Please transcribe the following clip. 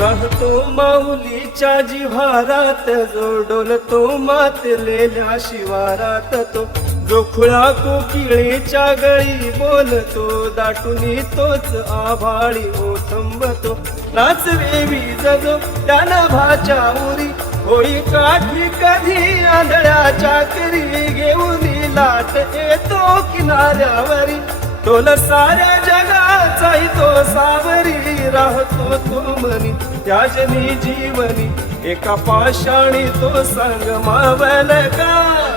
राहतो माऊलीच्या जिव्हारात जो डोलतो मातलेल्या शिवारात तो. जो खुळा कोकिळेच्या गळी बोलतो दाटुनी तोच आभाळी ओथंबतो. नाचवे वीज जो त्या नभाच्या उरी होई काठी कधी आंधळ्याच्या करी घेऊन लाट येतो किनाऱ्यावरी. तोल साऱ्या जगाचाही तो साव राहतो तो मनी त्याजनी जीवनी एका पाषाणी तो संग मावल का?